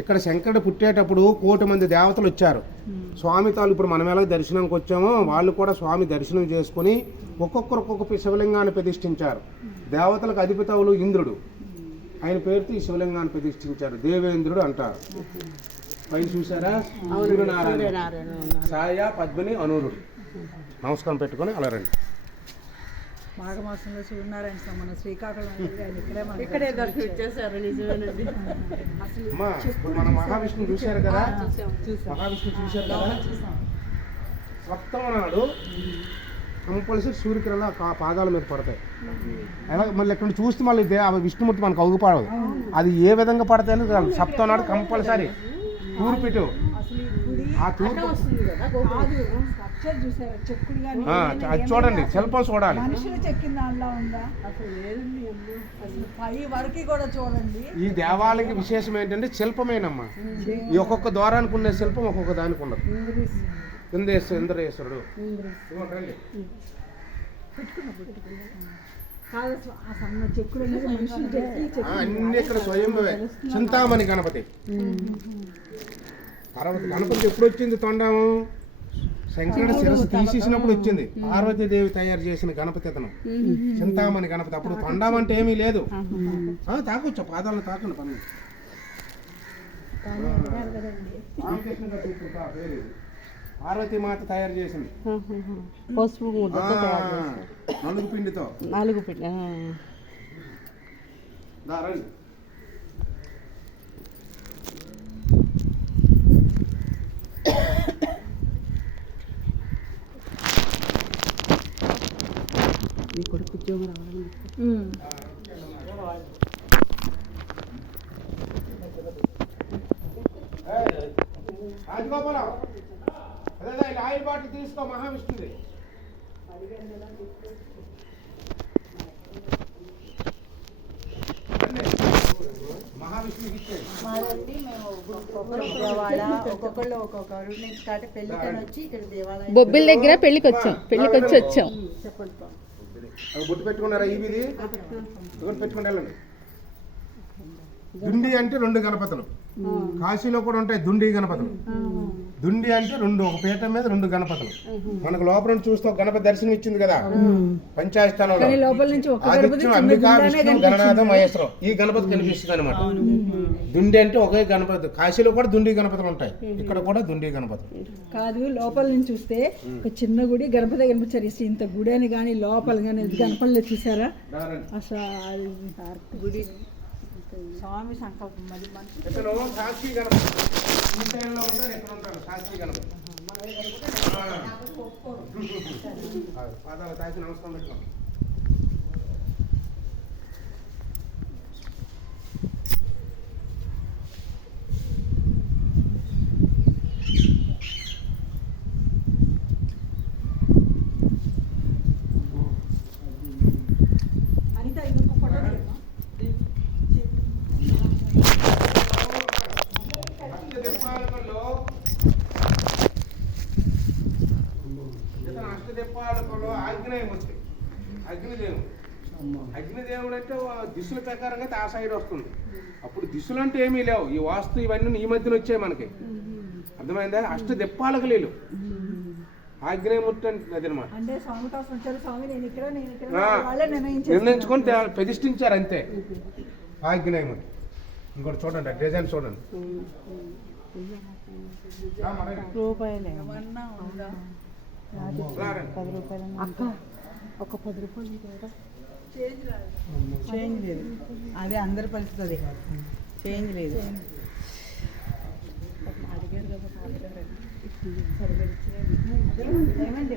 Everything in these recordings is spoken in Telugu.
ఇక్కడ శంకరుడు పుట్టేటప్పుడు 1,000,000 మంది దేవతలు వచ్చారు. స్వామి తాలు ఇప్పుడు మనం ఎలా దర్శనంకి వచ్చామో వాళ్ళు కూడా స్వామి దర్శనం చేసుకుని ఒక్కొక్కరు ఒక్కొక్క శివలింగాన్ని ప్రతిష్ఠించారు. దేవతలకు అధిపతవులు ఇంద్రుడు, ఆయన పేరుతో ఈ శివలింగాన్ని ప్రతిష్ఠించారు. దేవేంద్రుడు అంటారు. పైన చూసారా, సూర్యనారాయణ, సాయ, పద్మిని, అనూరుడు. నమస్కారం పెట్టుకొని అలా రండి. మాఘమాసంలో సూర్యనారాయణ స్వామి మన శ్రీకాకుళం ఇక్కడే దర్శనం చేశారు. నిజమేనండి. అమ్మా ఇప్పుడు మన మహావిష్ణువు చూశారు కదా, మహావిష్ణువు చూశారు కదా, సప్తమ నాడు కంపల్సరీ సూర్యకిరణాలు ఆ పాదాల మీద పడతాయి. అలా మళ్ళీ ఇక్కడ చూస్తే మళ్ళీ విష్ణుమూర్తి మనకు అవుగుపడదు. అది ఏ విధంగా పడతాయని సప్తమ నాడు కంపల్సరీ తూర్పిటు ఆ తూర్పు అది చూడండి, శిల్పం చూడాలి. మనుషులు చెక్కిన దానిలో ఉందా అసలు లేదండి. అసలు పై వరకు కూడా చూడండి. ఈ దేవాలయకి విశేషం ఏంటంటే శిల్పమేనమ్మా. ఈ ఒక్కొక్క ద్వారానికి ఉన్న శిల్పం ఒక్కొక్క దానికి ఉండదు. ఇంద్రేశ్వరుడు అన్ని ఇక్కడ స్వయంభవే. చింతామణి గణపతి. తర్వాత గణపతి ఎప్పుడు వచ్చింది తొండము? శంకరుడు శిరస్సు తీసేసినప్పుడు వచ్చింది. పార్వతీదేవి తయారు చేసిన గణపతి అతను, చింతామణి గణపతి. అప్పుడు తొండం అంటే ఏమీ లేదు. తాకొచ్చు, పాదాలను తాకండి పన్ను. పార్వతీ మాత తయారు చేసింది పసుపు నలుగు పిండితో. నాలుగు పిండి మీ కొడుకు ఉద్యోగం రావాలని రాజగోపాలం ఆయిల్ బాటిల్ తీసుకో. మహావిష్ణుది మహావిష్ణుకి బొబ్బిల దగ్గర పెళ్లికి వచ్చాం. బొట్టు పెట్టుకున్నారా? ఇది పెట్టుకుంటే వెళ్ళండి. దుండి అంటే 2 గణపతులు. కాశీలో కూడా ఉంటాయి దుండి గణపతులు. దుండి అంటే 2, ఒక పీఠ మీద 2 గణపతులు. మనకు లోపల నుంచి చూస్తే ఒక గణపతి దర్శనం ఇచ్చింది కదా పంచాయస్థానంలో. ఆదిత్యం, అంబికా, విష్ణు, గణనాథం, మహేశ్వరం. ఈ గణపతి కనిపిస్తుంది అనమాట. దుండి అంటే ఒకే గణపతి. కాశీలో కూడా దుండి గణపతులు ఉంటాయి, ఇక్కడ కూడా దుండి గణపతి కాదు. లోపల నుంచి చూస్తే ఒక చిన్న గుడి గణపతి కనిపించారు. ఇంత గుడి అని కానీ లోపల కానీ గణపతిలో చూసారా? అసలు గుడి స్వామి సంకల్పం. మరి సాక్షి గణపతి ఉంటారు, ఎక్కడ ఉంటారు సాక్షి గణపతి. పాదాలు తాకి నమస్కారం పెట్టుకోండి. అష్టదిక్పాలకులు ఆగ్నేయమూర్తి, అగ్నిదేవుడు. అగ్నిదేవుడు అంటే దిశల ప్రకారంగా అయితే ఆ సైడ్ వస్తుంది. అప్పుడు దిశలు అంటే ఏమీ లేవు. ఈ వాస్తు ఇవన్నీ ఈ మధ్యన వచ్చాయి మనకి. అర్థమైందా? అష్టదిక్పాలకులు ఆగ్నేయమూర్తి అంటే అదనమాట. నిర్ణయించుకొని ప్రతిష్ఠించారు అంతే. ఆగ్నేయమూర్తి. ఇంకోటి చూడండి, డిజైన్ చూడండి. అక్క ఒక 10 రూపాయలు చేంజ్ లేదు. అదే అందరి పరిస్థితి, చేంజ్ లేదు. అడిగారు కదా ఏమండి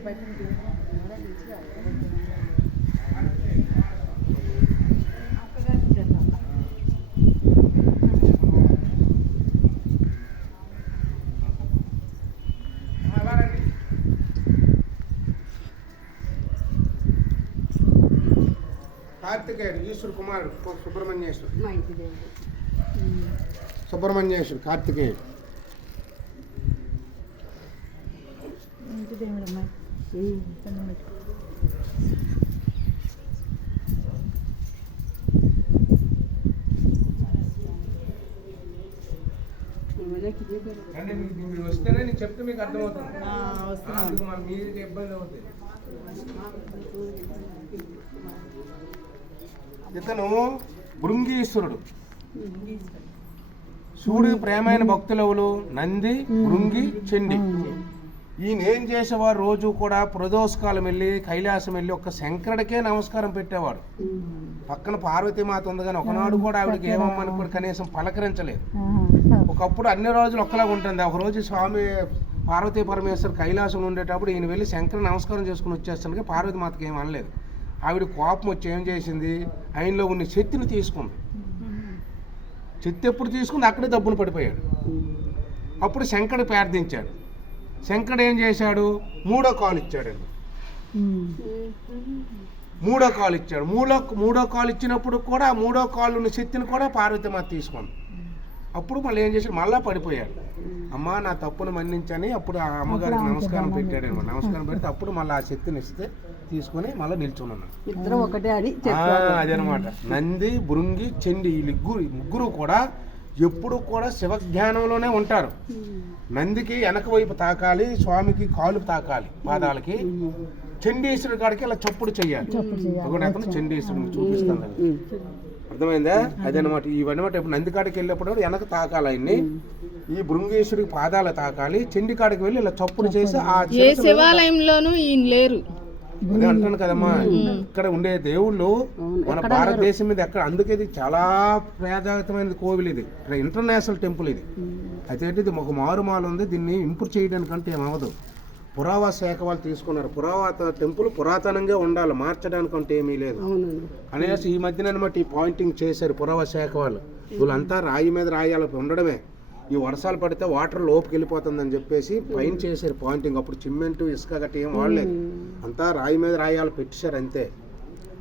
కార్తికేయుడు, ఈశ్వరు కుమారుడు, సుబ్రహ్మణ్యేశ్వరుడు కార్తికేయుడు. అంటే మీరు వస్తేనే నేను చెప్తే మీకు అర్థమవుతుంది. అందుకు మన మీకు ఇబ్బంది అవుతుంది. ఇతను భృంగీశ్వరుడు. శివుడి ప్రేమైన భక్తులవులు నంది, భృంగి, చండి. ఈయన ఏం చేసేవారు, రోజు కూడా ప్రదోషకాలం వెళ్ళి కైలాసం వెళ్ళి ఒక్క శంకరుడికే నమస్కారం పెట్టేవాడు. పక్కన పార్వతీమాత ఉంది కానీ ఒకనాడు కూడా ఆవిడకి ఏమమ్మని కూడా కనీసం పలకరించలేదు. ఒకప్పుడు అన్ని రోజులు ఒక్కలాగా ఉంటుంది. ఒక రోజు స్వామి పార్వతీ పరమేశ్వర్ కైలాసం ఉండేటప్పుడు ఈయన వెళ్ళి శంకరు నమస్కారం చేసుకుని వచ్చేస్తానికి పార్వతీమాతకి ఏం అనలేదు. ఆవిడ కోపం వచ్చి ఏం చేసింది, ఆయనలో ఉన్న శక్తిని తీసుకుంది. శక్తి ఎప్పుడు తీసుకుంది అక్కడే దబ్బును పడిపోయాడు. అప్పుడు శంకరుడు ప్రార్థించాడు. శంకరుడు ఏం చేశాడు, మూడో కాలు ఇచ్చాడండి. మూడో కాలు ఇచ్చాడు. మూడో కాలు ఇచ్చినప్పుడు కూడా మూడో కాలు ఉన్న శక్తిని కూడా పార్వతీమాత తీసుకుంది. అప్పుడు మళ్ళీ ఏం చేశాడు, మళ్ళా పడిపోయాడు. అమ్మ నా తప్పును మన్నించని అప్పుడు ఆ అమ్మగారికి నమస్కారం పెట్టాడు అనమాట. నమస్కారం పెడితే అప్పుడు మళ్ళీ ఆ శక్తిని ఇస్తే తీసుకొని మళ్ళీ నిల్చున్నాను. ఇద్దరం ఒకటే అని అదనమాట. నంది, భృంగి, చండి ఈ ముగ్గురు కూడా ఎప్పుడు కూడా శివజ్ఞానంలోనే ఉంటారు. నందికి వెనక వైపు తాకాలి, స్వామికి కాలు తాకాలి పాదాలకి. చండీశ్వరుడి కాడికి ఇలా చప్పుడు చెయ్యాలి. ఒకటి అతను చండీశ్వరుడిని చూపిస్తాను. అర్థమైందా? అదనమాట. ఇవన్నమాట ఇప్పుడు నంది కాడికి వెళ్ళినప్పుడు వెనక తాకాలి ఆయన్ని. ఈ భృంగేశ్వరికి పాదాలు తాకాలి. చండి కాడికి వెళ్ళి ఇలా చప్పుడు చేసి ఆ శివాలయంలోనూ ఈయన లేరు. అదే అంటాను కదమ్మా, ఇక్కడ ఉండే దేవుళ్ళు మన భారతదేశం మీద ఎక్కడ, అందుకే ఇది చాలా ప్రజాగతమైన కోవిల్. ఇది ఇంటర్నేషనల్ టెంపుల్. ఇది అయితే ఇది ఒక మారుమాల ఉంది. దీన్ని ఇంప్రూవ్ చేయడానికంటే ఏమవదు. పురావస్తు శాఖ వాళ్ళు తీసుకున్నారు. టెంపుల్ పురాతనంగా ఉండాలి, మార్చడానికంటే ఏమీ లేదు అనేసి ఈ మధ్యన అనమాట ఈ పాయింటింగ్ చేశారు పురావస్తు శాఖ వాళ్ళు. వీళ్ళంతా రాయి మీద రాయాలి ఉండడమే. ఈ వర్షాలు పడితే వాటర్ లోపుకి వెళ్ళిపోతుందని చెప్పేసి పైన చేశారు పాయింటింగ్. అప్పుడు సిమెంట్ ఇసుక గట్ట ఏం వాడలేదు, అంతా రాయి మీద రాయాలు పెట్టేశారు అంతే.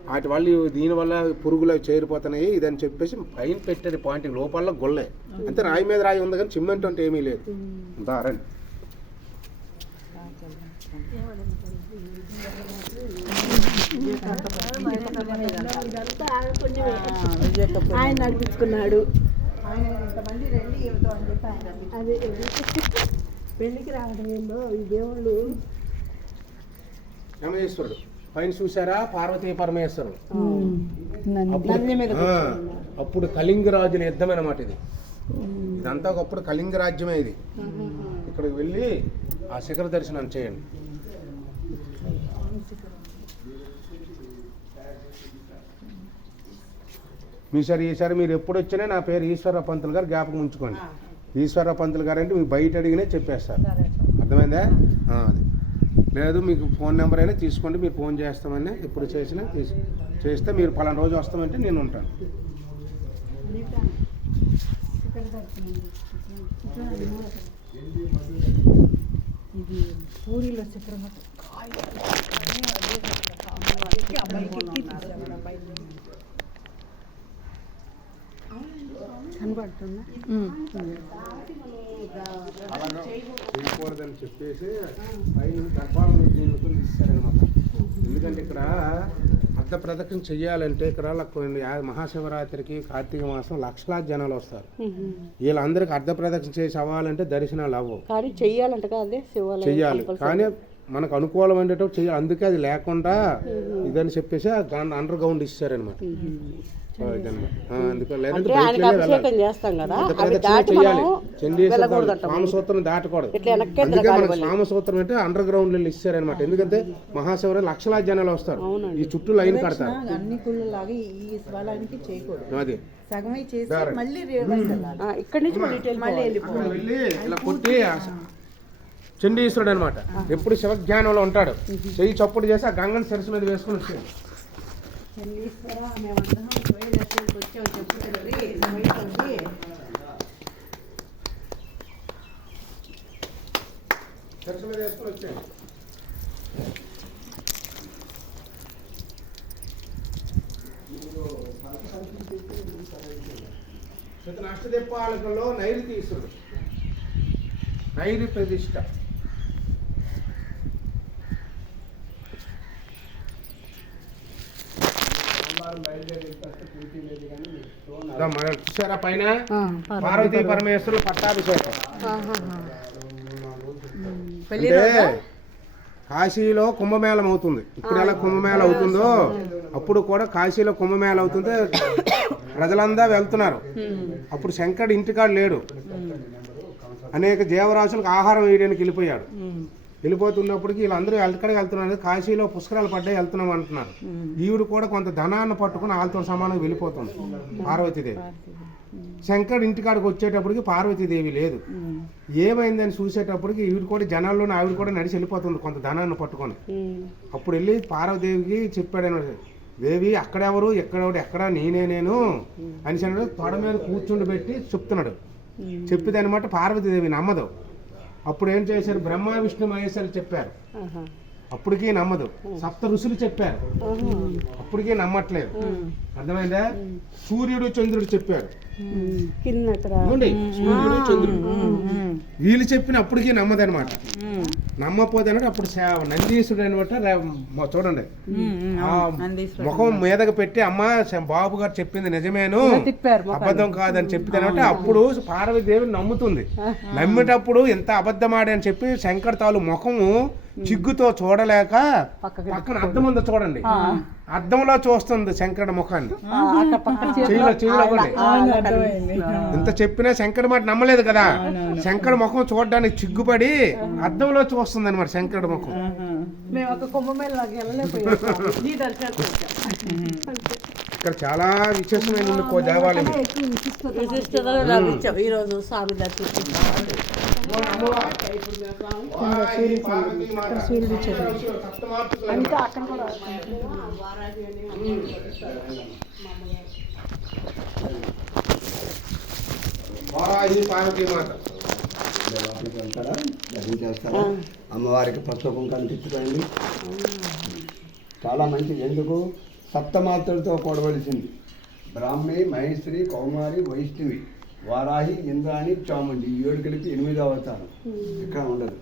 వాటి వాళ్ళు దీనివల్ల పురుగులు చేరిపోతున్నాయి ఇదని చెప్పేసి పైన పెట్టారు పాయింటింగ్. లోపల గొల్లే అంతే, రాయి మీద రాయి ఉంది కానీ సిమెంట్ అంటే ఏమీ లేదు. రండి. ఆయన నడిపించుకున్నాడు. అదే పెళ్లికి రావడంలో ఈ దేవుళ్ళు యమేశ్వరుడు పైన చూసారా, పార్వతీ పరమేశ్వరుడు. అప్పుడు కళింగ రాజుల యుద్ధం అన్నమాట ఇది. ఇదంతా ఒకప్పుడు కళింగ రాజ్యమే ఇది. ఇక్కడికి వెళ్ళి ఆ శిఖర దర్శనం చేయండి. ఈసారి మీరు ఎప్పుడు వచ్చినా నా పేరు ఈశ్వరరావు పంతులు గారు జ్ఞాపకం ఉంచుకోండి. ఈశ్వరరావు పంతులు గారు అంటే మీకు బయట అడిగినే చెప్పేస్తారు. అర్థమైందా? అది లేదు మీకు ఫోన్ నెంబర్ అయినా తీసుకోండి, మీరు ఫోన్ చేస్తామని ఎప్పుడు చేసినా చేస్తే మీరు పలానా రోజు వస్తామంటే నేను ఉంటాను. ఇది పూరిలో చక్రం కనబడుతుందా? చేయకూడదని చెప్పేసి పైన గర్భాలను దీనితో ఇస్తారనమాట. ఎందుకంటే ఇక్కడ అర్ధ ప్రదక్షిణ చెయ్యాలంటే ఇక్కడ మహాశివరాత్రికి కార్తీక మాసం లక్షలాది జనాలు వస్తారు. వీళ్ళందరికీ అర్ధ ప్రదక్షిణ చేసి అవ్వాలంటే దర్శనాలు అవ్వవు. చెయ్యాలి కానీ మనకు అనుకూలం ఉండేటప్పుడు చెయ్యాలి. అందుకే అది లేకుండా ఇదని చెప్పేసి అండర్ గ్రౌండ్ ఇస్తారనమాట. సామసూత్రం దాటకూడదు. అందుకే మనకు సామసూత్రం అంటే అండర్ గ్రౌండ్ లో ఇస్తారనమాట. ఎందుకంటే మహాశివరాత్రి లక్షలాది జనాలు వస్తారు, ఈ చుట్టూ లైన్ కడతారు. అన్ని గుళ్ళలాగా ఈ శివాలయానికి చేయకూడదు. అది సగమే చేసి మళ్ళీ ఇక్కడి నుంచి వెళ్ళి ఇలా కొట్టి చండీశ్వరుడు అనమాట. ఎప్పుడు శివజ్ఞానంలో ఉంటాడు. చెయ్యి చప్పుడు చేసి ఆ గంగని శిరస్సు మీద వేసుకుని వచ్చాడు. శిరస్సు మీద వేసుకుని వచ్చాడు. అష్టదిప్పాలకుల్లో నైరుతీశ్వరుడు, నైరు ప్రతిష్ట. బయలుదేరి పూర్తి లేదు కానీ మనం చూసారా పైన పార్వతీ పరమేశ్వరులు పట్టాభిషేకం. అంటే కాశీలో కుంభమేళం అవుతుంది. ఇప్పుడు ఎలా కుంభమేళ అవుతుందో అప్పుడు కూడా కాశీలో కుంభమేళ అవుతుంటే ప్రజలందా వెళ్తున్నారు. అప్పుడు శంకరుడు ఇంటికాడు లేడు, అనేక జీవరాశులకు ఆహారం వేయడానికి వెళ్ళిపోయాడు. వెళ్ళిపోతున్నప్పటికీ వీళ్ళందరూ ఎక్కడికి వెళ్తున్నారు, కాశీలో పుష్కరాలు పడ్డాయి వెళ్తున్నాం అంటున్నారు. ఈవిడ కూడా కొంత ధనాన్ని పట్టుకుని వాళ్ళతో సమానంగా వెళ్ళిపోతుంది పార్వతీదేవి. శంకరుడు ఇంటికాడికి వచ్చేటప్పటికి పార్వతీదేవి లేదు. ఏమైందని చూసేటప్పటికి ఈవిడ కూడా జనాల్లోనే ఆవిడ కూడా నడిచి వెళ్ళిపోతుంది కొంత ధనాన్ని పట్టుకొని. అప్పుడు వెళ్ళి పార్వతీదేవికి చెప్పాడు, దేవి అక్కడెవరు ఎక్కడ నేను అని అన్నాడు. తొడ మీద కూర్చుండబెట్టి చెప్తున్నాడు. చెప్పిదనమాట పార్వతీదేవి నమ్మదు. అప్పుడు ఏం చేశారు, బ్రహ్మ విష్ణు మహేశ్వరులు చెప్పారు, అప్పటికీ నమ్మదు. సప్త ఋషులు చెప్పారు, అప్పటికీ నమ్మట్లేదు. అర్థమైందా? సూర్యుడు చంద్రుడు చెప్పారు, సూర్యుడు చంద్రుడు వీళ్ళు చెప్పిన అప్పటికీ నమ్మదనమాట. నమ్మపోతే అప్పుడు నందీశ్వరుడు అనమాట. చూడండి ఆ ముఖం మీదకి పెట్టి అమ్మ బాబు గారు చెప్పింది నిజమేను, అబద్ధం కాదని చెప్పితే అప్పుడు పార్వతీదేవి నమ్ముతుంది. నమ్మేటప్పుడు ఎంత అబద్ధమాడి అని చెప్పి శంకర్ తాలు ముఖము చిగ్గుతో చూడలేక పక్కన అద్దం ఉందో చూడండి, అద్దంలో చూస్తుంది శంకరుడు ముఖాన్ని. ఇంత చెప్పినా శంకరుడు మాట నమ్మలేదు కదా. శంకరుడు ముఖం చూడడానికి చిగ్గుపడి అద్దంలో చూస్తుంది అనమాట శంకరుడు ముఖం. ఇక్కడ చాలా విశేషమైన దేవాలయం. ఈరోజు స్వామి దర్శించారు. చేస్తారా అమ్మవారికి పసుపు కుంకాలు తెచ్చుకోండి. చాలా మంచిది. ఎందుకు సప్తమాతలతో కూడవలసింది. బ్రాహ్మి, మహేశ్వరి, కౌమారి, వైష్ణవి, వారాహి, ఇంద్రాణి, చాముండి, ఈ 7 కలిపి 8వ అవతారం. ఇక్కడ ఉండదు.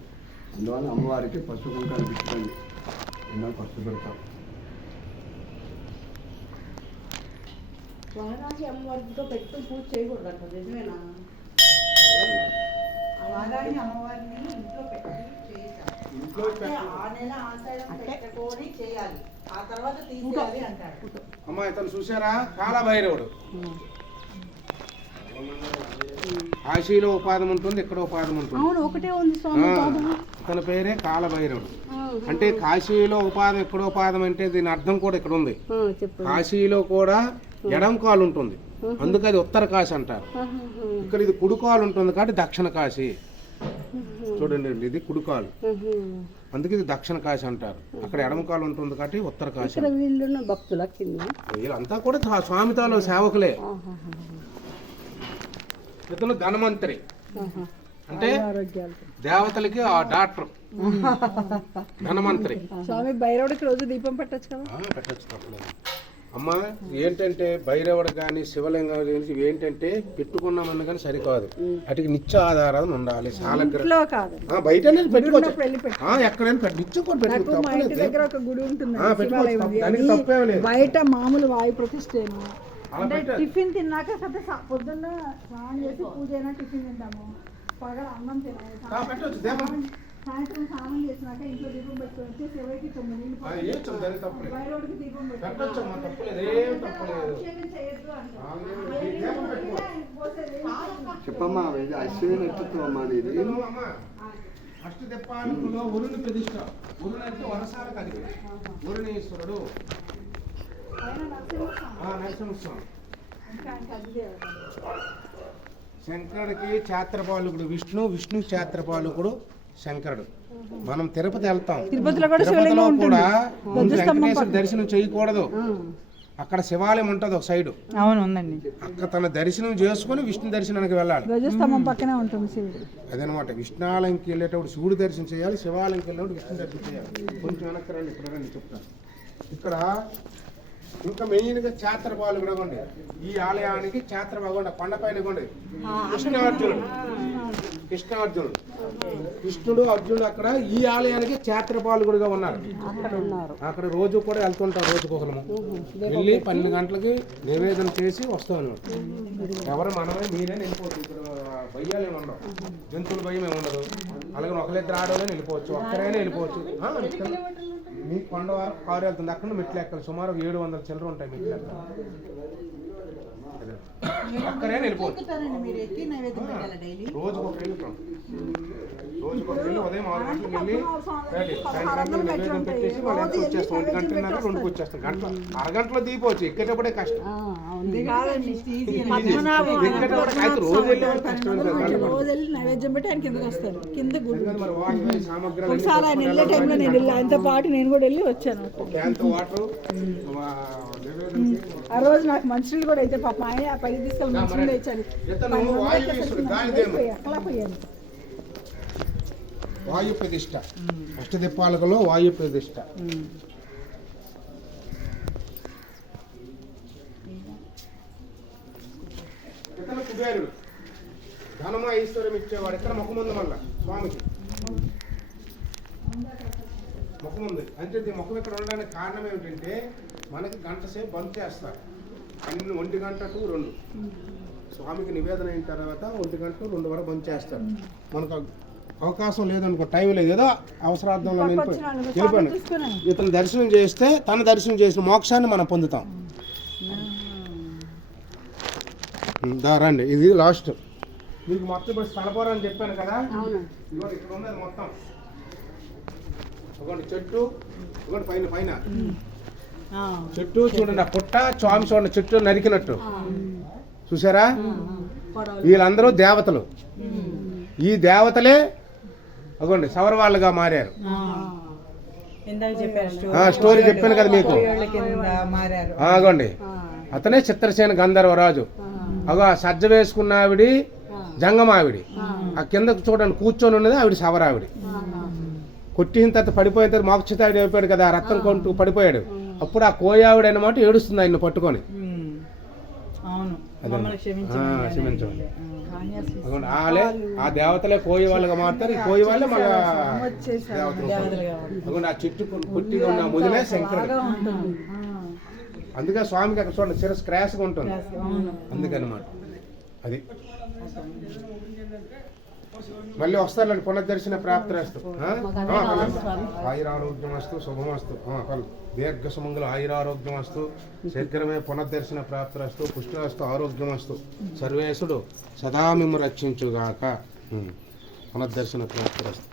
అందువల్ల అమ్మవారికి పసుపు కుంకాలు తెచ్చుకోండి. ఎన్నో పసుపు పెడతాం. వారాహి అమ్మవారితో పెట్టుకుని పూజ చేయకూడదంట, నిజమేనా? వారాహి అమ్మవారిని ఇంట్లో పెట్టి చేయాలి, ఆ తర్వాత తీసేయాలి అంటారు. అమ్మా ఇతను చూసారా, కాలభైరవుడు. కాశీలో ఉపాధం ఉంటుంది, ఇక్కడ ఉపాధం ఉంటుంది. తన పేరే కాలభైరవుడు. అంటే కాశీలో ఉపాధం, ఎక్కడ ఉపాధం అంటే దీని అర్థం కూడా ఇక్కడ ఉంది. కాశీలో కూడా ఎడం కాలు ఉంటుంది, అందుకే అది ఉత్తర కాశీ అంటారు. ఇక్కడ ఇది కుడికాలు ఉంటుంది కాబట్టి దక్షిణ కాశీ. చూడండి, ఇది కుడికాలు, అందుకే ఇది దక్షిణ కాశీ అంటారు. అక్కడ ఎడమ కాలు ఉంటుంది కాబట్టి ఉత్తర కాశీ. వీళ్ళంతా కూడా స్వామితాలో సేవకులే. ఇతను ధనవంతరి, అంటే దేవతలకి ఆ డాక్టర్. ధనవంతరి. స్వామి భైరవుడికి రోజు దీపం పెట్టచ్చు కదా? పెట్టచ్చు, తప్పలేదు. అమ్మ ఏంటంటే భైరవుడు కానీ శివలింగం ఏంటంటే పెట్టుకున్నామని కానీ సరికాదు, అటుకి నిత్య ఆధారం ఉండాలి. బయట పెట్టుకోవచ్చు, ఎక్కడైనా నిత్యం కూడా పెట్టుకోవచ్చు. బయట మామూలు వాయు ప్రతిష్టేను. అంటే టిఫిన్ తిన్నాక పొద్దున్న స్నానం చేసి పూజ అయినా టిఫిన్ తింటాము, పగల అన్నం తినాలి, సాయంత్రం స్నానం చేసినాక ఇంట్లో దీపం పెట్టుకోవచ్చు. శివకి 9 నీళ్ళు, భైరవుడికి దీపం పెట్టచ్చు. చెప్పమ్మా, అశ్విని నక్షత్రం అనేది అష్టదిక్పాలకులో వరుణి ప్రతిష్ట. వరుణి అంటే వరసాలకు అధిపతి, వరుణేశ్వరుడు, నరసింహస్వామి. శంకరుడికి క్షేత్రపాలకుడు విష్ణు, విష్ణు క్షేత్రపాలకుడు శంకరుడు. మనం తిరుపతి వెళ్తాం, తిరుపతిలో కూడా ముందు వెంకటేశ్వర దర్శనం చేయకూడదు. అక్కడ శివాలయం ఉంటుంది ఒక సైడ్. అవును, ఉందండి. అక్కడ తన దర్శనం చేసుకుని విష్ణు దర్శనానికి వెళ్ళాలి. ధ్వజస్తంభం పక్కనే ఉంటుంది శివుడు. అదనమాట. విష్ణాలయంకి వెళ్ళేటప్పుడు శివుడు దర్శనం చేయాలి, శివాలయంకి వెళ్ళేటప్పుడు విష్ణు దర్శనం చేయాలి. కొంచెం వెనక్కి రండి, ఇక్కడ రండి చెప్తాను. ఇక్కడ ఇంకా మెయిన్గా క్షేత్ర పాలు కూడా ఉండే ఈ ఆలయానికి క్షేత్ర బాగుండే కొండపైన కూడా కృష్ణుడు అర్జునుడు అక్కడ ఈ ఆలయానికి క్షేత్రపాలకుడిగా ఉన్నారు. అక్కడ రోజు కూడా వెళ్తుంటారు, రోజుకొకరము వెళ్ళి 12 గంటలకి నివేదన చేసి వస్తాం అన్నమాట. ఎవరు మనమే మీరే వెళ్ళిపోవచ్చు. ఇక్కడ భయ్యాలు ఏమి ఉండవు, జంతువుల భయం ఏమి ఉండదు. అలాగే ఒకరిద్దరు ఆడవాళ్ళని వెళ్ళిపోవచ్చు, ఒక్కరైనా వెళ్ళిపోవచ్చు. మీ కొండవారం కారు వెళ్తుంది, అక్కడ మెట్లు ఎక్కాలి. సుమారు 700 చిల్లర ఉంటాయి మెట్లు ఎక్కాలి. ఒక్కరైనా వెళ్ళిపోవచ్చు. రోజుకొక వెళ్ళిపోతాం. రోజుకొక వెళ్ళి ఉదయం 6 గంటలకు వెళ్ళి సాయంత్రం నివేదన పెట్టేసి మళ్ళీ ఎంత వచ్చేస్తాం. 1 గంటన్నర 2కి వచ్చేస్తాం. అరగంటలో దిగిపోవచ్చు. ఎక్కేటప్పుడే కష్టం. రోజు వెళ్ళి నైవేద్యం పెట్టి ఆయన కిందకి వస్తారు. కింద ఒకసారి ఆయన వెళ్ళే టైంలో నేను వెళ్ళి ఆయనతో పాటు నేను కూడా వెళ్ళి వచ్చాను. ఆ రోజు నాకు మంచినీళ్ళు కూడా అయితే పాప ఆయన పైకి తీసుకెళ్ళి మంచినీళ్ళు ఇచ్చారు. ఎక్కలా పోయాను. వాయు ప్రతిష్ట, అష్టదిక్పాలకులో వాయు ప్రతిష్ట. ఇతను కుబేరుడు, ధనము ఐశ్వర్యం ఇచ్చేవాడు. ఇక్కడ ముఖముందు మళ్ళా స్వామికి ముఖముంది అంటే ముఖం ఇక్కడ ఉండడానికి కారణం ఏమిటంటే మనకి గంట సేపు బంద్ చేస్తారు. 1 గంట to 2 స్వామికి నివేదన అయిన తర్వాత 1 గంట to 2 వరకు బంద్ చేస్తారు. మనకు అవకాశం లేదనుకో, టైం లేదు, ఏదో అవసరార్థంలో వెళ్ళిపోండి. ఇతను దర్శనం చేస్తే తన దర్శనం చేసిన మోక్షాన్ని మనం పొందుతాం. రండి, ఇది లాస్ట్. మీకు మొత్తం ఇప్పుడు స్థలపురం అని చెప్పాను కదా, ఇదిగోండి ఇక్కడ ఉన్నది మొత్తం. ఇదిగోండి చెట్టు, ఇదిగోండి పైన పైన చెట్టు చూడండి. ఆ పుట్ట స్వామి చూడండి, చెట్టు నరికినట్టు చూసారా? వీళ్ళందరూ దేవతలు. ఈ దేవతలే అగోండి సవరవాళ్ళుగా మారారు. స్టోరీ చెప్పాను కదా మీకు. అగోండి అతనే చిత్రసేన గంధర్వరాజు. అగో ఆ సజ్జ వేసుకున్న ఆవిడి జంగమావిడి. ఆ కింద చూడండి కూర్చొని ఉన్నది ఆవిడ సవరావిడి. కొట్టిన తర్వాత పడిపోయిన తర్వాత మోక్షతావిడి అయిపోయాడు కదా, రక్తం కొంటూ పడిపోయాడు. అప్పుడు ఆ కోయావిడ అన్నమాట ఏడుస్తుంది ఆయన పట్టుకొని. క్షమించండి. వాళ్ళే ఆ దేవతలే కోయి వాళ్ళగా మారుతారు. ఈ కోయి వాళ్ళే మళ్ళా దేవతలు. ఆ చెట్టు పుట్టిగా ఉన్న ముదిలే శంకరుడు. అందుకే స్వామికి అక్కడ చూడండి శిరస్సు క్రాస్గా ఉంటుంది, అందుకనమాట. అది మళ్ళీ వస్తారులేండి. పునర్దర్శన ప్రాప్తిరస్తు. ఆయురారోగ్యమస్తు, శుభమస్తు, దీర్ఘ సుమంగళ ఆయురారోగ్యమస్తు, శీఘ్రమే పునర్దర్శన ప్రాప్తిరస్తు, పుష్టిరస్తు, ఆరోగ్యమస్తు, సర్వేశుడు సదా మిమ్ము రక్షించుగాక. పునర్దర్శన ప్రాప్తిరస్తు.